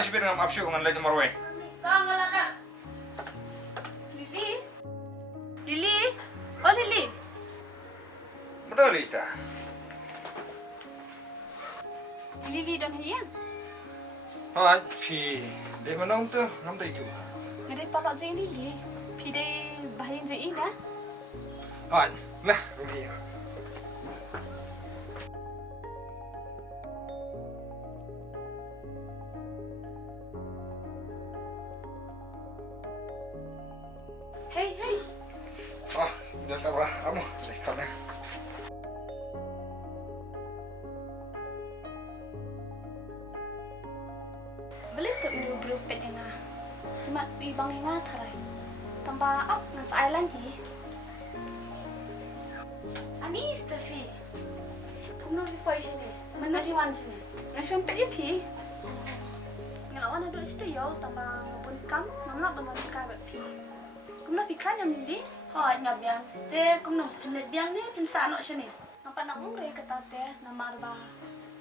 Wala si Pirang apsyo kung anlay marway. Kang wala na. Lili? Lili? Oh, Lili. Madali ita. Lili don hiyan. Ha, pi. Di manong tu, ngam dah itu. Ngade palak jeng Lili. Pide bahayin jeng ina. Ha, lah, rumah. Hey, hey. Ah, dah tak apa. Kamu, let's come. Boleh tak mulu berupet yang ah? Mak ibang yang ah terai. Tambah up nang sa island ni. Ani Steffi. Kamu nak pergi sini? Mana di mana sini? Ngasih pet dia pi. Ngelawan ada situ yo, tambah ngabun kam, ngamlak tambah kam pi. Kamu nak pikir yang Lili? Oh, ngap yang. Teh kamu nak hendak biang ni pinsa nak sini. Nampak nak mungkin kata teh nama arba.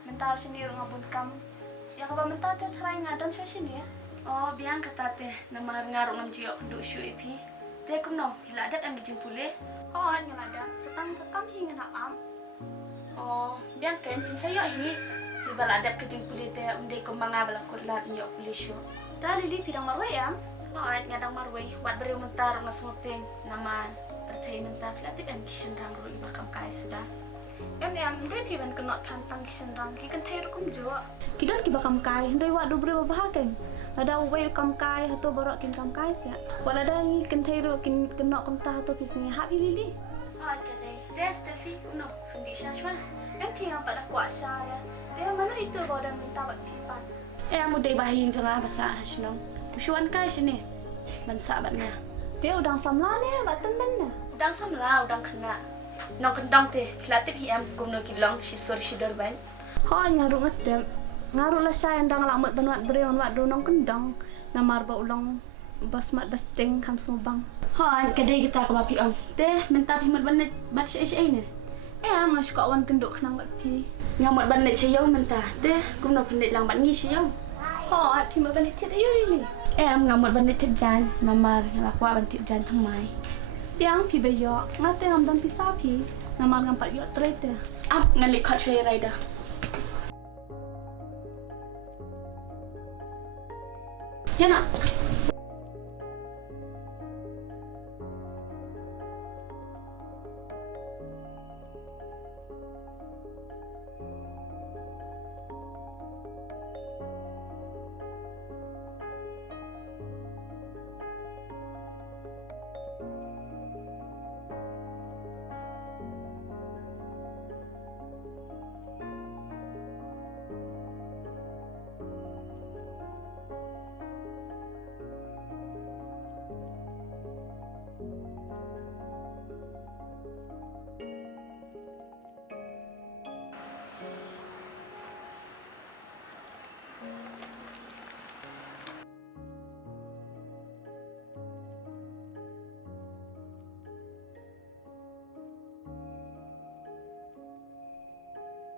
Mentar sini ngabun kam. Ya kalau mentah teh terai ngadan sini ya. Oh, biang kata teh nama ngaruk ngam jiok duk syu pi. Teh kamu bila ada yang gijing pulih. Oh, ngada setang kam hingga nak am. Oh, biang kan saya ini di baladap kejing pulih teh unde kemanga bala kurlat nyok pulih syu. Dah Lili pidang marwai am. Oh, ngadang marwai buat beri mentar ngasmuting nama bertai mentar latip em kishen rang ru ibakam kai sudah. Em dai piban kenot tantang kishen rang ki kan thai rukum jo. Kidon ki bakam kai dai wa du beri bahagen. Ada wei kam kai atau borok kin kam kai sia. Wala dai kan thai ru kin kenok kam ta atau pising ha Lili. Oh, kadai. Des Steffi kuno fundi syashwa. Em pi ngam pada kuat sya ya. Dia mana itu bodan minta buat pipan. Mu dai bahin janga bahasa Hashnong. Pusuan kai sini. Man sahabatnya. Dia udang samla ni buat temannya. Udang samla, udang kena. Nong kendang teh, kelatip hiam kumno kilong sisur sidor ban. Ho ngaru ngetem. Ngaru lah saya ndang lamat benwat berion wat do nong kendang. Namar ba ulang basmat basting kan subang. Ho kedai kita ke bapi om. Teh minta himat banet bat syai ni. Ngas suka wan kenduk kenang bat pi. Ngamot banet cayau minta. Teh kumno pendek lang bat ni cayau. Ho himat balik tiat ayu ni. Ngamot banet tiat jan. Namar lakwa ban tiat jan thamai. Yang pi bayo, ngate ngam dan pisah pi, namar ngam pat yo trade. Ap ngalik khat shwe rider. Jana.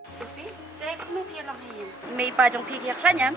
Steffi, teh kamu pian lang hiyan. May pajong pigi akla niya.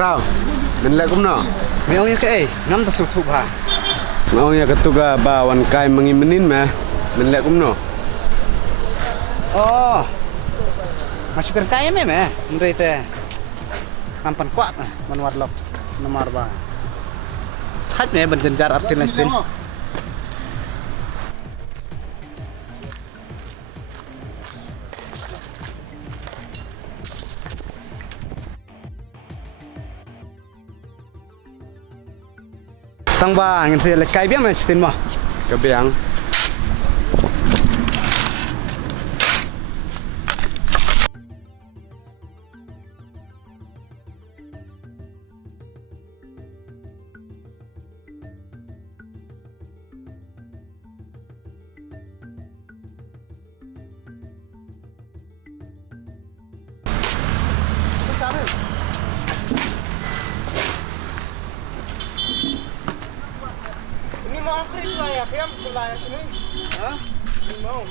Kau, menlek kumno. Mau ya ke ngam ta sutu ba. Mau ya ketuga ba wan kai mengimenin mah. Menlek kumno. Oh, masukkan kaya meme, menurut itu. Nampan kuat, manuar lok nomor ba. Type nih berjenjar artin. Tang ba, ingin saya lekai biang macam mah. Kebiang. Ini mau kris layak ya, layak sini. Hah? Ini mau.